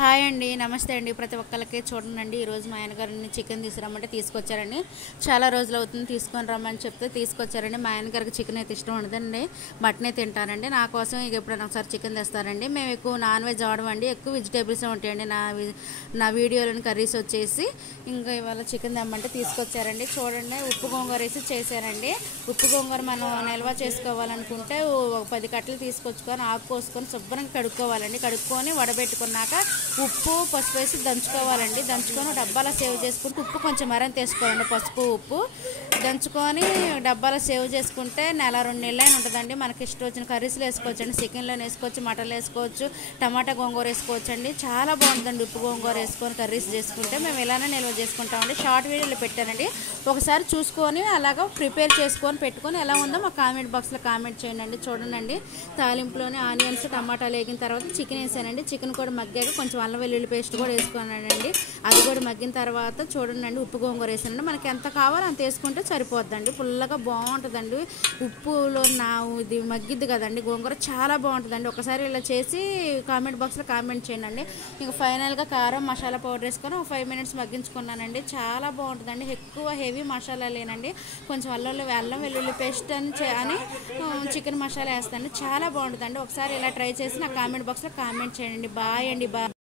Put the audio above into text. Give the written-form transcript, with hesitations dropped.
Hi అండి, నమస్తే అండి. ప్రతి ఒక్కరికి చూడండి, ఈరోజు మా ఆయనగారిని చికెన్ తీసుకురమ్మంటే తీసుకొచ్చారండి. చాలా రోజులు అవుతుంది తీసుకొని రమ్మని చెప్తే తీసుకొచ్చారండి. మా ఆయనగారికి చికెన్ అయితే ఇష్టం ఉండదండి, మటనే తింటారండి. నా కోసం ఇక ఎప్పుడైనా ఒకసారి చికెన్ తెస్తారండి. మేము ఎక్కువ నాన్ వెజ్ ఆడమండి, ఎక్కువ వెజిటేబుల్స్ ఉంటాయండి నా వీడియోలోని. కర్రీస్ వచ్చేసి ఇంకా ఇవాళ చికెన్ తెమ్మంటే తీసుకొచ్చారండి. చూడండి, ఉప్పు గోంగూర వేసి చేశారండి. ఉప్పు గోంగూర మనం నిల్వ చేసుకోవాలనుకుంటే ఒక 10 కట్టలు తీసుకొచ్చుకొని ఆకు కోసుకొని శుభ్రంగా కడుక్కోవాలండి. కడుక్కొని వడబెట్టుకున్నాక ఉప్పు పసుపు వేసి దంచుకోవాలండి. దంచుకొని డబ్బాలో సేవ్ చేసుకుంటే ఉప్పు కొంచెం మరింత వేసుకోవాలండి. పసుపు ఉప్పు దంచుకొని డబ్బాలో సేవ్ చేసుకుంటే నెల 2 నెలలు అయినా ఉంటుందండి. మనకి ఇష్టం వచ్చిన కర్రీస్లో వేసుకోవచ్చండి. చికెన్లో వేసుకోవచ్చు, మటన్లో వేసుకోవచ్చు, టమాటా గోంగూర వేసుకోవచ్చు అండి. చాలా బాగుంటుందండి ఉప్పు గోంగూర వేసుకొని కర్రీస్ చేసుకుంటే. మేము ఇలానే నిల్వ చేసుకుంటామండి. షార్ట్ వీడియోలో పెట్టానండి, ఒకసారి చూసుకొని అలాగా ప్రిపేర్ చేసుకొని పెట్టుకొని ఎలా ఉందో మా కామెంట్ బాక్స్లో కామెంట్ చేయండి. చూడండి, తాలింపులోని ఆనియన్స్ టమాటాలు వేగిన తర్వాత చికెన్ వేసానండి. చికెన్ కూడా మగ్గాక కొంచెం అల్లం వెల్లుల్లి పేస్ట్ కూడా వేసుకున్నానండి. అది కూడా మగ్గిన తర్వాత చూడండి, ఉప్పు గోంగూర వేసానండి. మనకి ఎంత కావాలో అంత వేసుకుంటే సరిపోద్దండి. పుల్లగా బాగుంటుందండి. ఉప్పులో ఇది మగ్గిద్ది కదండి గోంగూర, చాలా బాగుంటుందండి. ఒకసారి ఇలా చేసి కామెంట్ బాక్స్లో కామెంట్ చేయండి. ఇంకా ఫైనల్గా కారం మసాలా పౌడర్ వేసుకొని ఒక 5 మినిట్స్ మగ్గించుకున్నానండి. చాలా బాగుంటుందండి. ఎక్కువ హెవీ మసాలా లేనండి, కొంచెం అల్లం వెల్లుల్లి పేస్ట్ అని చికెన్ మసాలా వేస్తానండి. చాలా బాగుంటుందండి. ఒకసారి ఇలా ట్రై చేసి నా కామెంట్ బాక్స్లో కామెంట్ చేయండి. బాయ్ అండి.